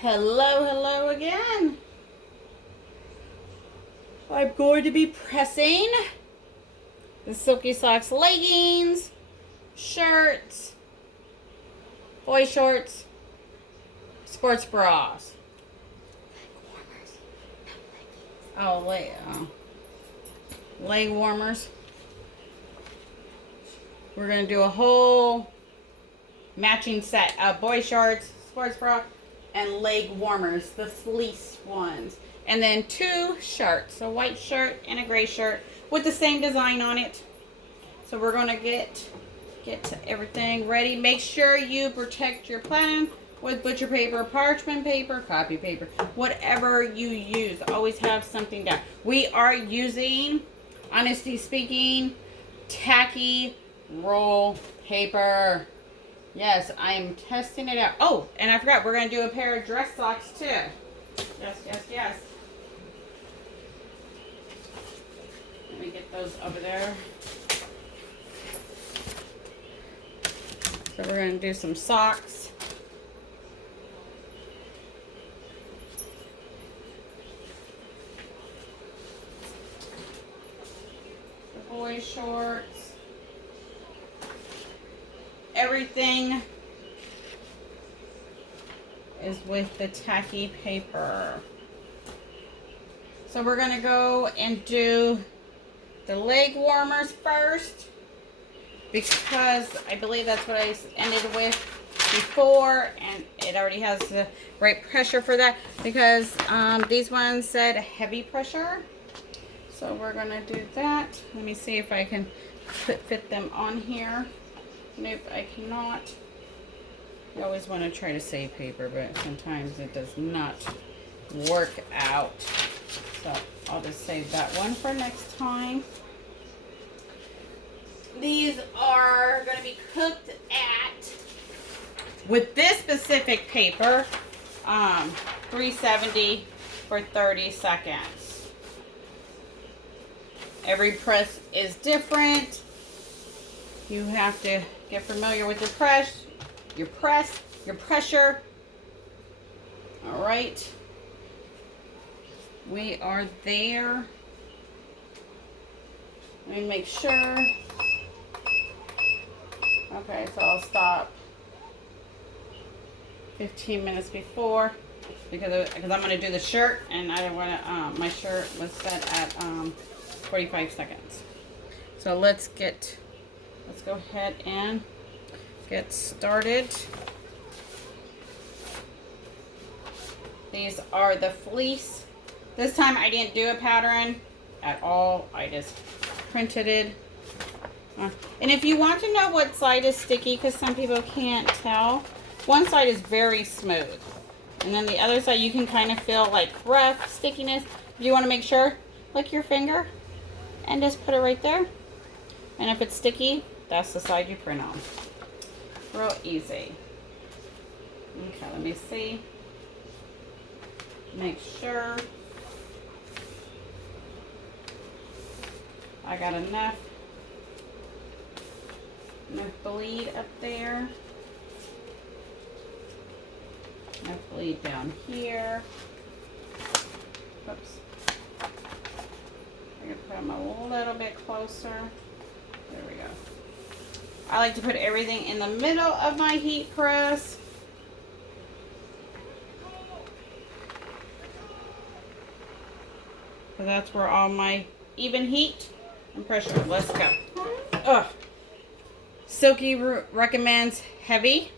Hello, hello again. I'm going to be pressing the Silky Socks leggings, shirts, boy shorts, sports bras. Oh, leg warmers. We're going to do a whole matching set of boy shorts, sports bra, and leg warmers, the fleece ones. And then 2 shirts, a white shirt and a gray shirt with the same design on it. So we're going to get everything ready. Make sure you protect your plan with butcher paper, parchment paper, copy paper, whatever you use. Always have something down. We are using, Honestly-SpINKing, Tacky roll paper. Yes, I am testing it out. Oh, and I forgot, we're going to do a pair of dress socks too. Yes. Let me get those over there. So we're going to do some socks. The boy shorts. Everything is with the tacky paper. So we're going to go and do the leg warmers first, because I believe that's what I ended with before, and it already has the right pressure for that, because these ones said heavy pressure. So we're going to do that. Let me see if I can fit them on here. Nope, I cannot. You always want to try to save paper, but sometimes it does not work out. So I'll just save that one for next time. These are going to be cooked at, with this specific paper, 370 for 30 seconds. Every press is different. You have to get familiar with your pressure. All right. We are there. Let me make sure. Okay, so I'll stop 15 minutes before, because I'm going to do the shirt, and I don't want to, my shirt was set at 45 seconds. So let's go ahead and get started. These are the fleece. This time I didn't do a pattern at all. I just printed it. And if you want to know what side is sticky, because some people can't tell, one side is very smooth. And then the other side you can kind of feel like rough stickiness. If you want to make sure, lick your finger and just put it right there. And if it's sticky, that's the side you print on. Real easy. Okay, let me see. Make sure I got enough bleed up there. Enough bleed down here. Oops. I'm going to put them a little bit closer. There we go. I like to put everything in the middle of my heat press. So that's where all my even heat and pressure. Let's go. Ugh. Silky recommends heavy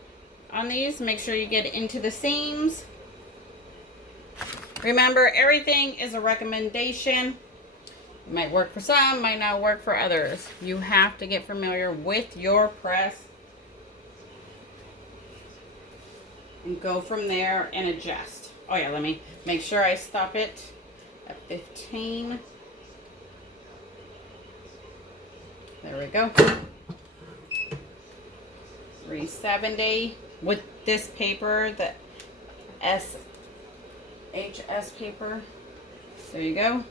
on these. Make sure you get into the seams. Remember, everything is a recommendation. It might work for some, might not work for others. You have to get familiar with your press and go from there and adjust. Oh yeah, let me make sure I stop it at 15. There we go. 370 with this paper, the SHS paper. There you go.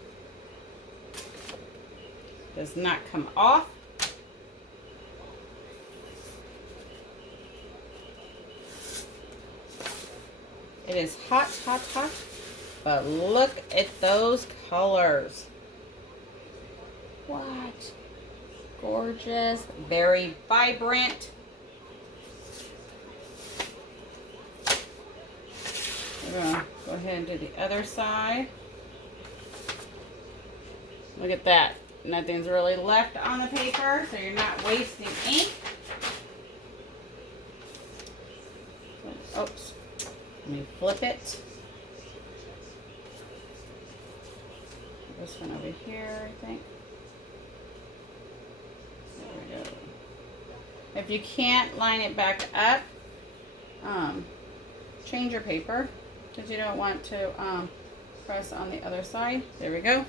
Does not come off. It is hot, hot, hot. But look at those colors. What? Gorgeous. Very vibrant. We're going to go ahead and do the other side. Look at that. Nothing's really left on the paper, so you're not wasting ink. Oops. Let me flip it. This one over here, I think. There we go. If you can't line it back up, change your paper because you don't want to press on the other side. There we go.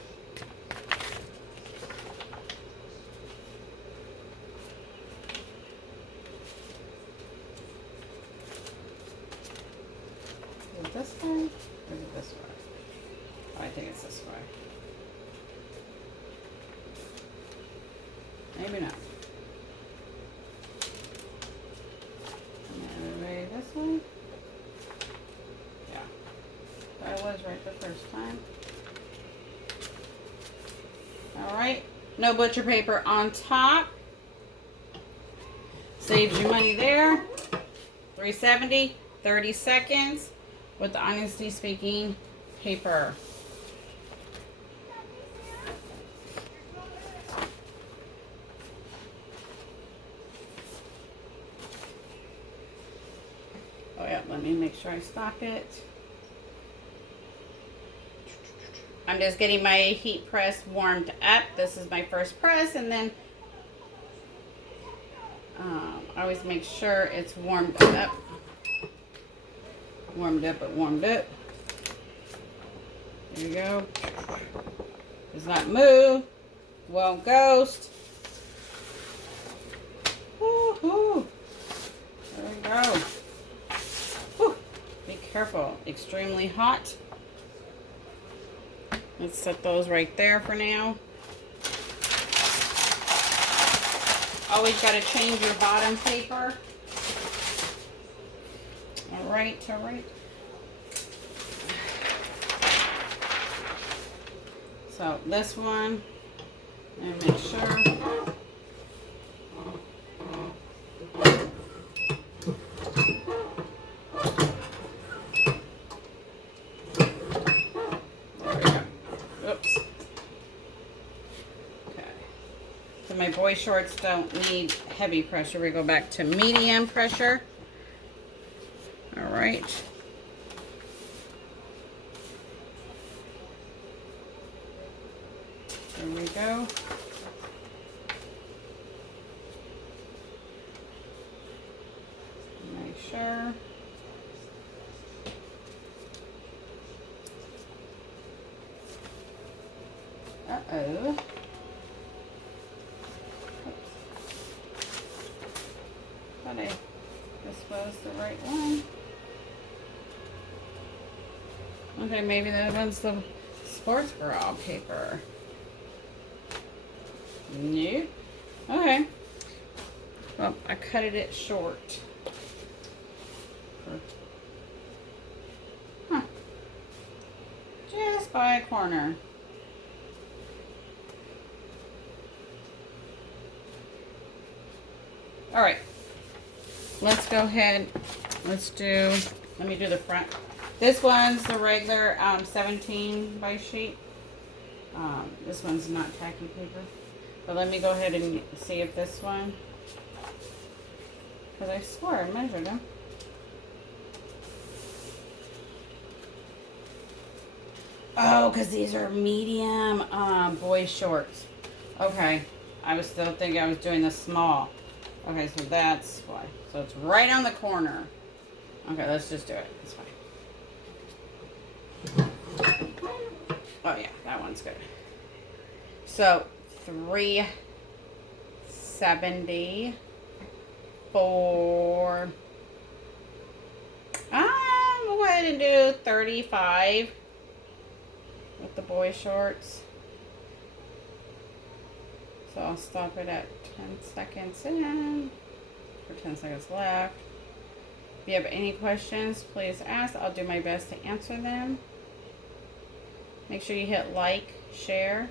Is it this way or is it this way? Oh, I think it's this way. Maybe not. Maybe this way? Yeah. I was right the first time. Alright. No butcher paper on top. Saves you money there. $3.70, 30 seconds with the Honestly-SpINKing paper. Oh yeah, let me make sure I stop it. I'm just getting my heat press warmed up. This is my first press, and then I always make sure it's warmed up. Warmed up. There you go. Does not move. Won't ghost. Woo-hoo. There we go. Whew. Be careful. Extremely hot. Let's set those right there for now. Always got to change your bottom paper. All right. So this one, and make sure. My boy shorts don't need heavy pressure. We go back to medium pressure. All right. There we go. Make sure. Uh-oh. This was the right one. Okay, maybe that one's the sports bra paper. Nope. Okay. Well, I cut it short. Huh. Just by a corner. All right. Let's go ahead. Let me do the front. This one's the regular 17 by sheet. This one's not tacky paper. But let me go ahead and see if this one, because I swear I measured them. Oh, because these are medium boy shorts. Okay. I was still thinking I was doing the small. Okay, so that's why. So it's right on the corner. Okay, let's just do it. It's fine. Oh yeah, that one's good. So $3.70 for. We'll go ahead and do 35 with the boy shorts. So I'll stop it at 10 seconds in, or 10 seconds left. If you have any questions, please ask. I'll do my best to answer them. Make sure you hit like, share,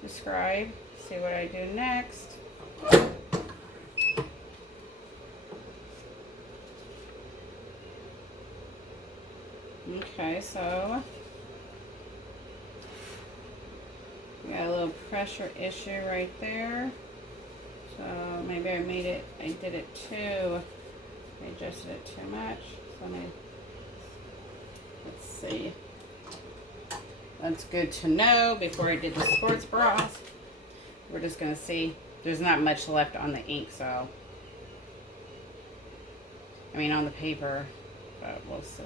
subscribe, see what I do next. Okay, so we got a little pressure issue right there. So maybe I did it too, I adjusted it too much. So let's see. That's good to know before I did the sports bras. We're just gonna see. There's not much left on the ink, so I mean on the paper, but we'll see.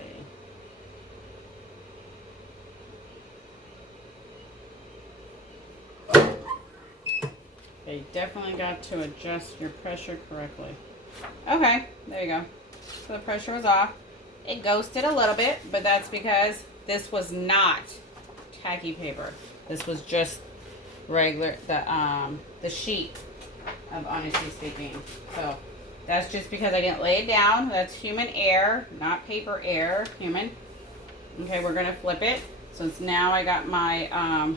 You definitely got to adjust your pressure correctly. Okay, there you go. So the pressure was off. It ghosted a little bit, but that's because this was not tacky paper. This was just regular, the sheet of Honestly-SpINKing. So that's just because I didn't lay it down. That's human error, not paper error, human. Okay, we're gonna flip it. Since now I got my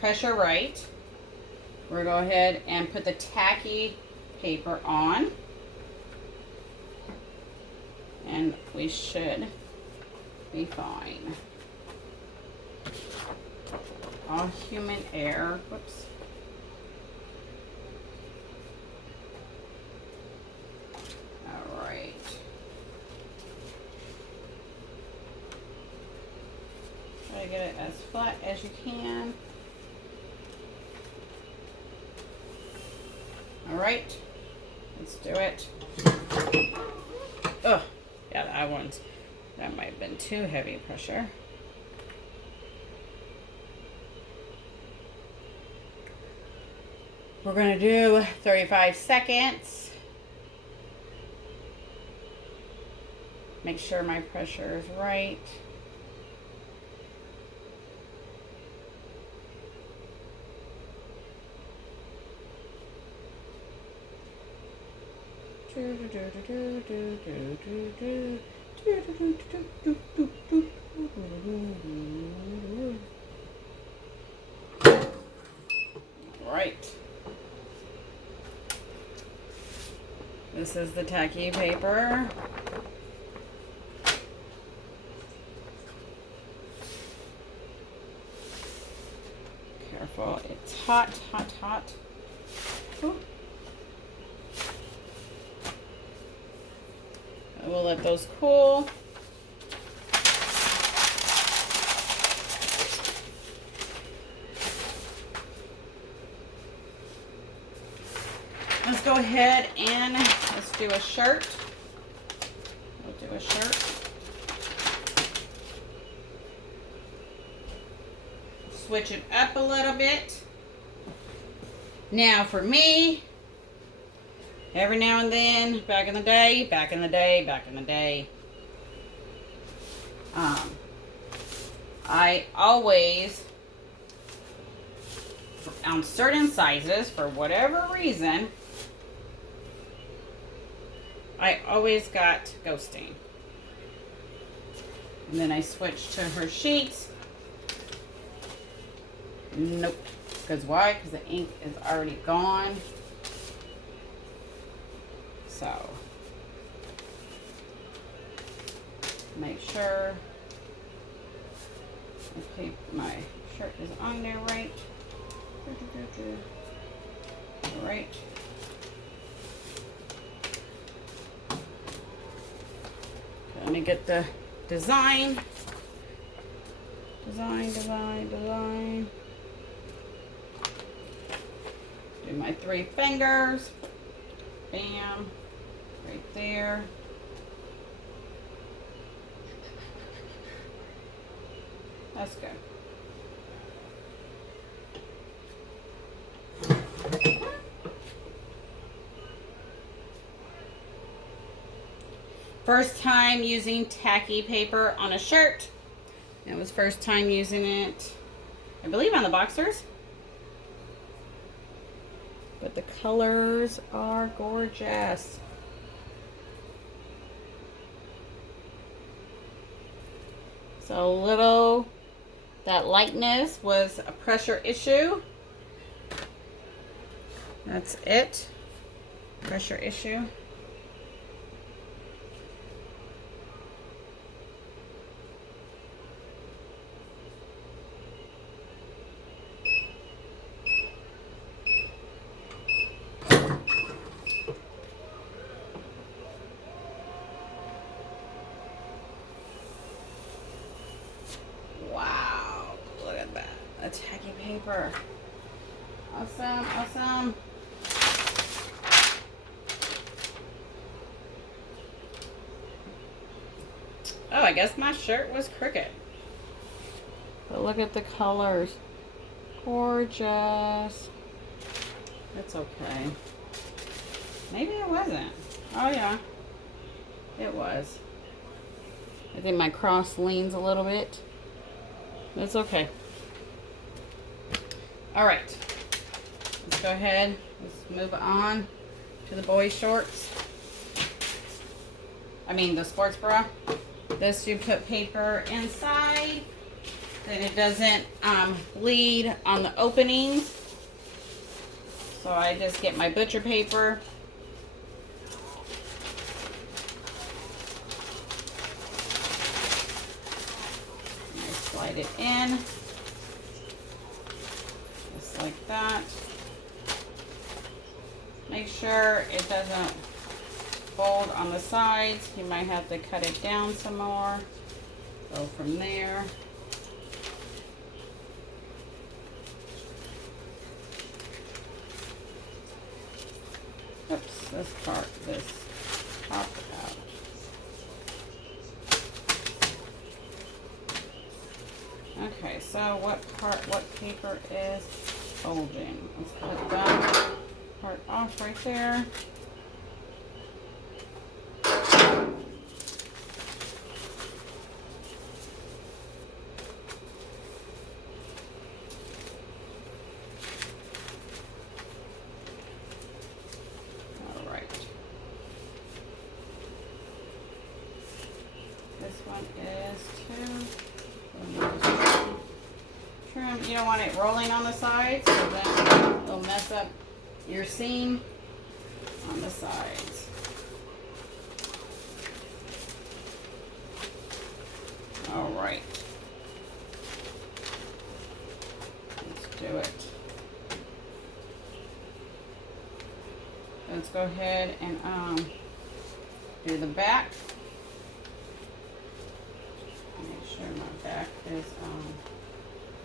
pressure right. We're going to go ahead and put the tacky paper on. And we should be fine. All human error. Whoops. All right. Try to get it as flat as you can. All right, let's do it. Oh, yeah, that might have been too heavy pressure. We're gonna do 35 seconds. Make sure my pressure is right. Right. This is the tacky paper. Careful, it's hot, hot, hot. Ooh. We'll let those cool. Let's go ahead and let's do a shirt. We'll do a shirt. Switch it up a little bit. Now for me, every now and then, back in the day, I always, on certain sizes, for whatever reason, I always got ghosting. And then I switched to her sheets. Nope. Because why? Because the ink is already gone. So, make sure my shirt is on there right. All right. Let me get the design. Design. Do my 3 fingers. Bam. Right there. That's good. First time using tacky paper on a shirt. It was first time using it, I believe, on the boxers. But the colors are gorgeous. So that lightness was a pressure issue. That's it. Pressure issue. Wow, look at that. A tacky paper. Awesome, awesome. Oh, I guess my shirt was crooked. But look at the colors. Gorgeous. It's okay. Maybe it wasn't. Oh, yeah. It was. I think my cross leans a little bit. It's okay. All right. Let's go ahead. Let's move on to the boy shorts. I mean the sports bra. This you put paper inside, then it doesn't bleed on the openings. So I just get my butcher paper. And I slide it in, just like that. Make sure it doesn't fold on the sides. You might have to cut it down some more. Go from there. Oops, this top out. Okay, so what paper is folding? Let's cut that part off right there. This one is trim. You don't want it rolling on the sides, so then it'll mess up your seam on the sides. All right. Let's do it. Let's go ahead and do the back. Make sure my back is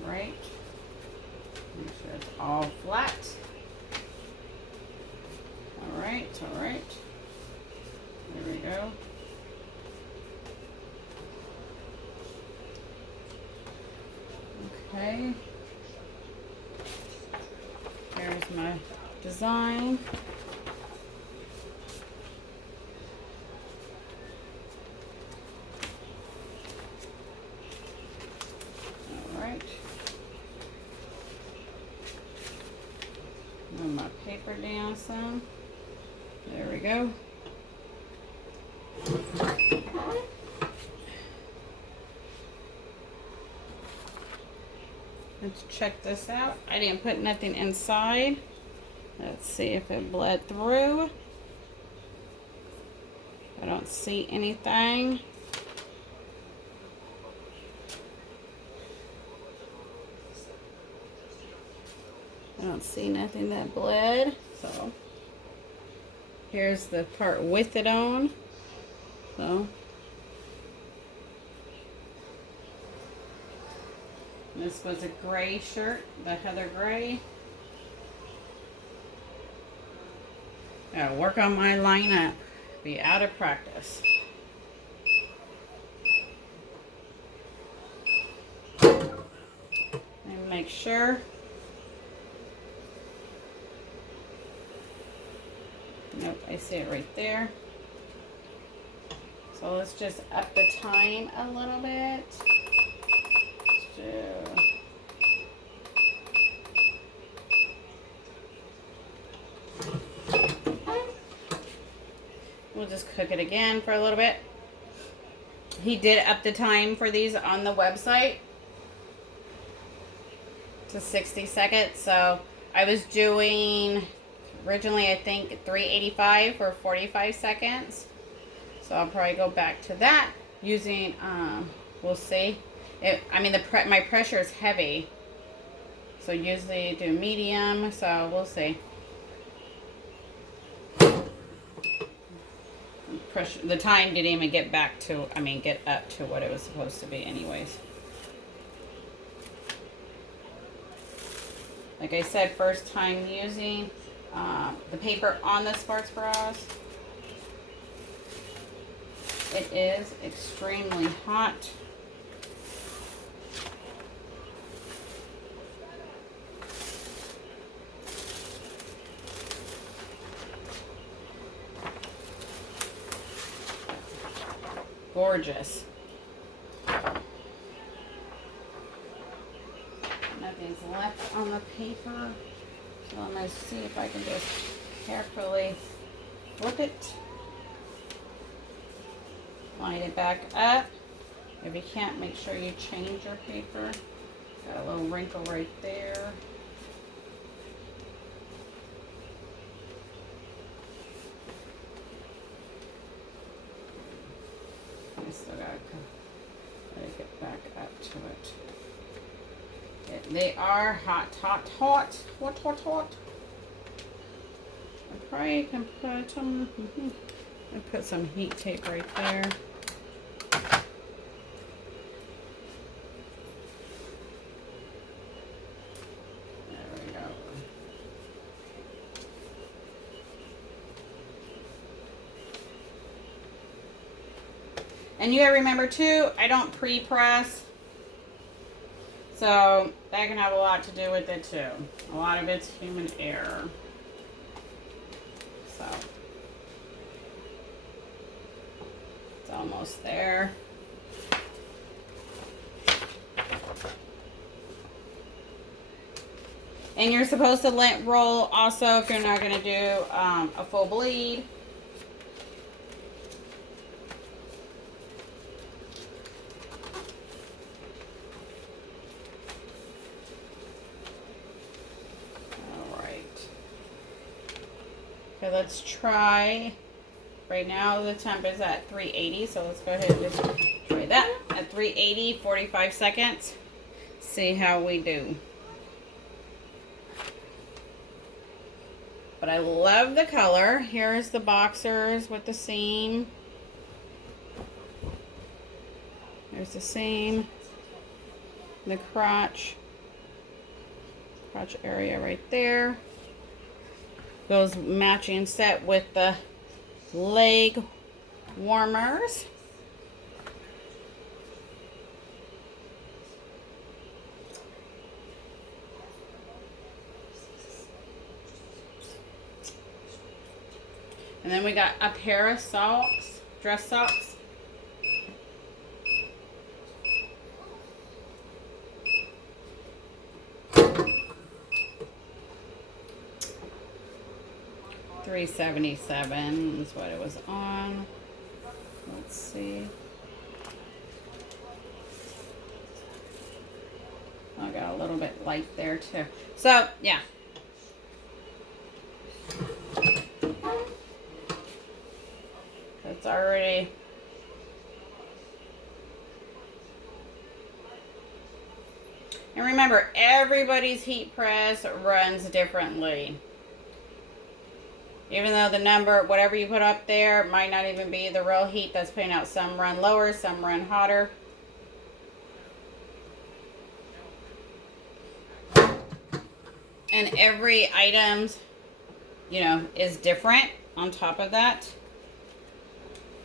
right. Make sure it's all flat. All right, all right. There we go. Okay. Here's my design. Move my paper down some. There we go. Let's check this out. I didn't put nothing inside. Let's see if it bled through. I don't see anything. I don't see nothing that bled. So here's the part with it on. So this was a gray shirt, the heather gray. Gotta work on my lineup. Be out of practice. And make sure. Nope, I see it right there. So let's just up the time a little bit. We'll just cook it again for a little bit. he did up the time for these on the website to 60 seconds. So I was doing originally, I think, 385 for 45 seconds. So I'll probably go back to that using, we'll see. I mean, my pressure is heavy. So usually do medium, so we'll see. Pressure, the time didn't even get back to, get up to what it was supposed to be anyways. Like I said, first time using the paper on the sports bras. It is extremely hot. Gorgeous. Nothing's left on the paper. So I'm going to see if I can just carefully flip it. Line it back up. If you can't, make sure you change your paper. Got a little wrinkle right there. I still gotta get back up to it. They are hot. I probably can put some. I put some heat tape right there. There we go. And you gotta remember too, I don't pre-press. So that can have a lot to do with it too. A lot of it's human error. So it's almost there. And you're supposed to lint roll also if you're not going to do a full bleed. Okay, let's try. Right now the temp is at 380, so let's go ahead and just try that at 380, 45 seconds. See how we do. But I love the color. Here's the boxers with the seam. There's the seam. The crotch area right there. Goes matching set with the leg warmers. And then we got a pair of socks, dress socks. $377 is what it was on. Let's see. I got a little bit light there too. So yeah. It's already. And remember, everybody's heat press runs differently. Even though the number, whatever you put up there, might not even be the real heat that's putting out. Some run lower, some run hotter. And every item, you know, is different on top of that.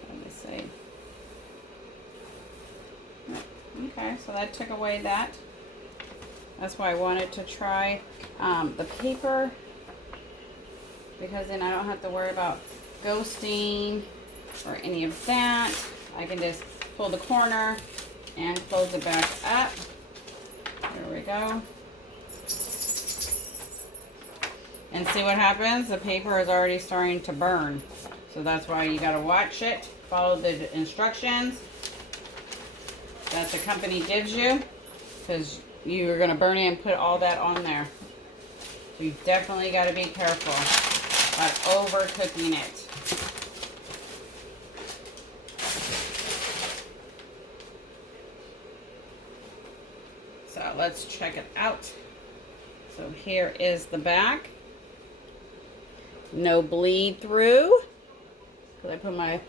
Let me see. Okay, so that took away that. That's why I wanted to try the paper. Because then I don't have to worry about ghosting or any of that. I can just pull the corner and close it back up. There we go. And see what happens? The paper is already starting to burn. So that's why you gotta watch it. Follow the instructions. that the company gives you, because you're going to burn it and put all that on there. So you definitely got to be careful about overcooking it. So let's check it out. So here is the back. No bleed through. So I put my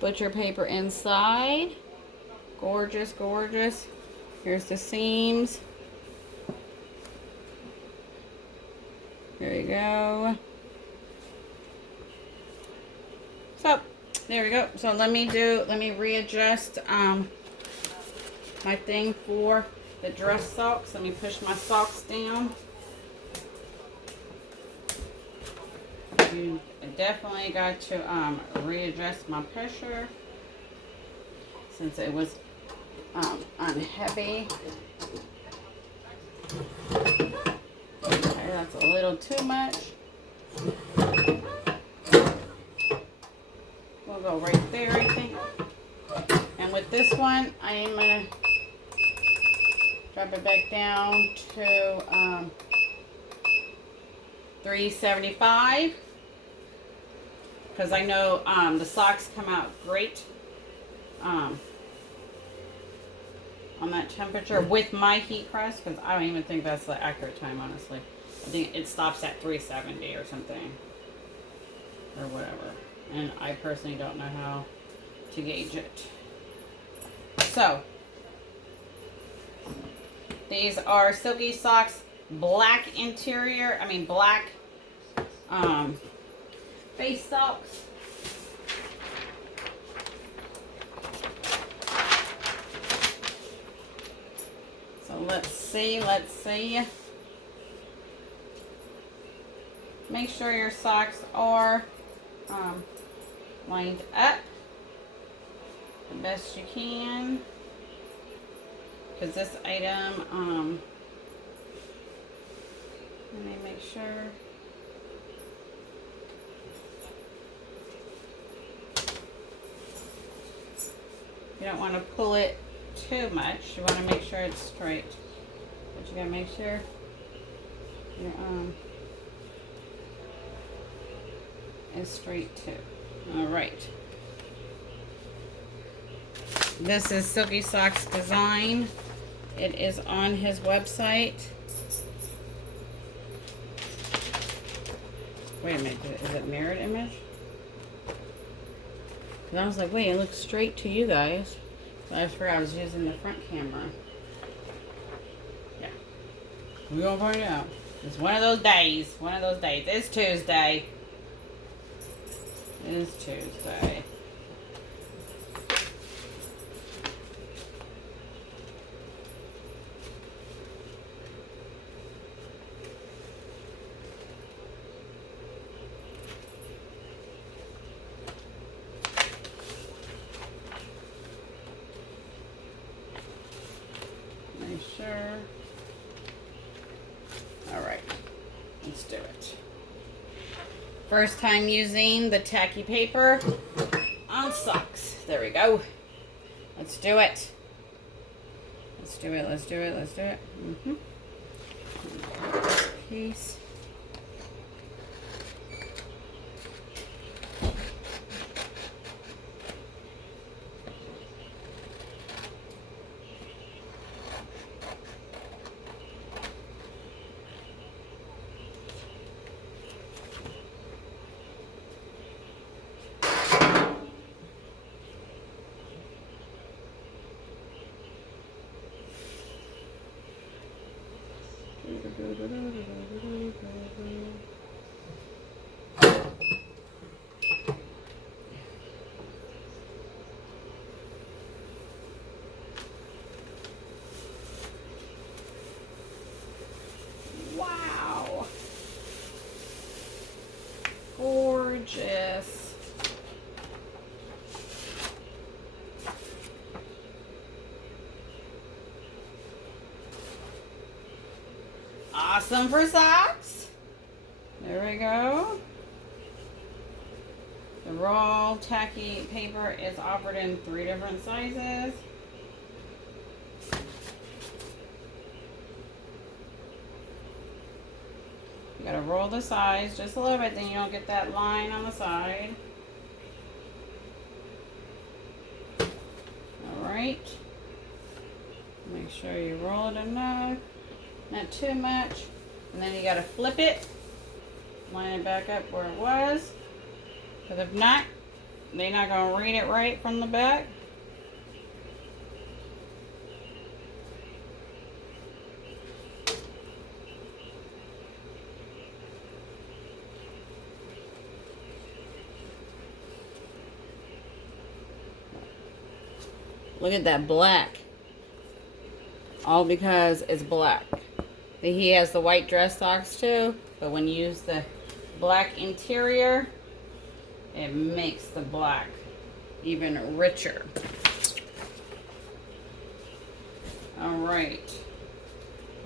butcher paper inside. Gorgeous, gorgeous. Here's the seams. There you go. So there we go. So let me readjust my thing for the dress socks. Let me push my socks down. You definitely got to readjust my pressure since it was unheavy. Okay, that's a little too much. We'll go right there, I think. And with this one, I am going to drop it back down to 375. Because I know the socks come out great on that temperature with my heat press, because I don't even think that's the accurate time, honestly. I think it stops at 370 or something, or whatever. And I personally don't know how to gauge it. So, these are Silky Socks black interior, black face socks. So let's see. Make sure your socks are lined up the best you can, because this item, let me make sure. You don't want to pull it too much. You want to make sure it's straight. But you gotta make sure your is straight too. Alright. This is Silky Socks design. It is on his website. Wait a minute, is it mirrored image? And I was like, wait, it looks straight to you guys. But I forgot I was using the front camera. Yeah. We're gonna find out. It's one of those days. One of those days. It's Tuesday. It is Tuesday. Make sure. All right, let's do it. First time using the tacky paper on socks. There we go. Let's do it. Let's do it. Let's do it. Let's do it. Piece. Wow. Gorgeous. Awesome for socks. There we go. The raw tacky paper is offered in 3 different sizes. Gotta roll the sides just a little bit, then you don't get that line on the side. Alright. Make sure you roll it enough. Not too much. And then you gotta flip it. Line it back up where it was. Because if not, they're not gonna read it right from the back. Look at that black. All because it's black. He has the white dress socks too, but when you use the black interior, it makes the black even richer. Alright.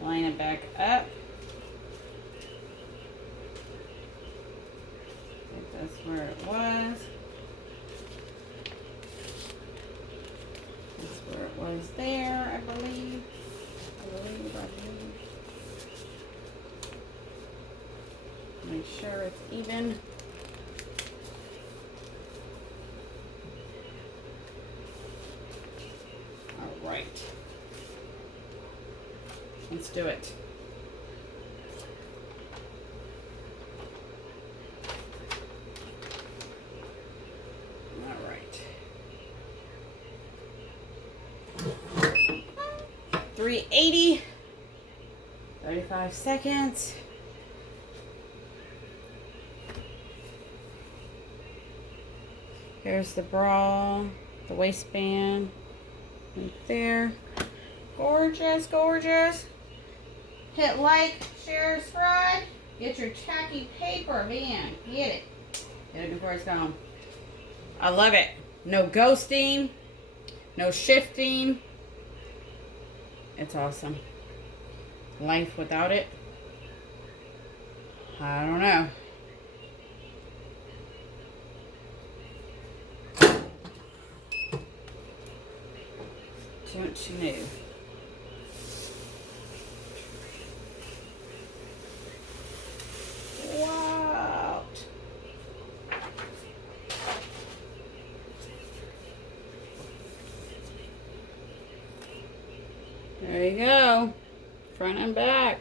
Line it back up. I think that's where it was. Where it was there, I believe. Make sure it's even. All right. Let's do it. All right. 380. 35 seconds. Here's the bra, the waistband, right there. Gorgeous, gorgeous. Hit like, share, subscribe. Get your tacky paper, man. Get it. Get it before it's gone. I love it. No ghosting, no shifting. It's awesome. Life without it, I don't know. Too much new. Wow. There you go. Front and back.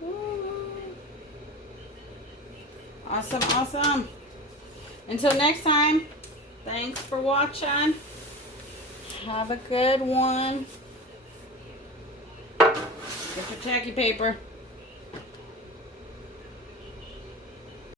Woo. Awesome, awesome. Until next time, thanks for watching. Have a good one. Get your tacky paper.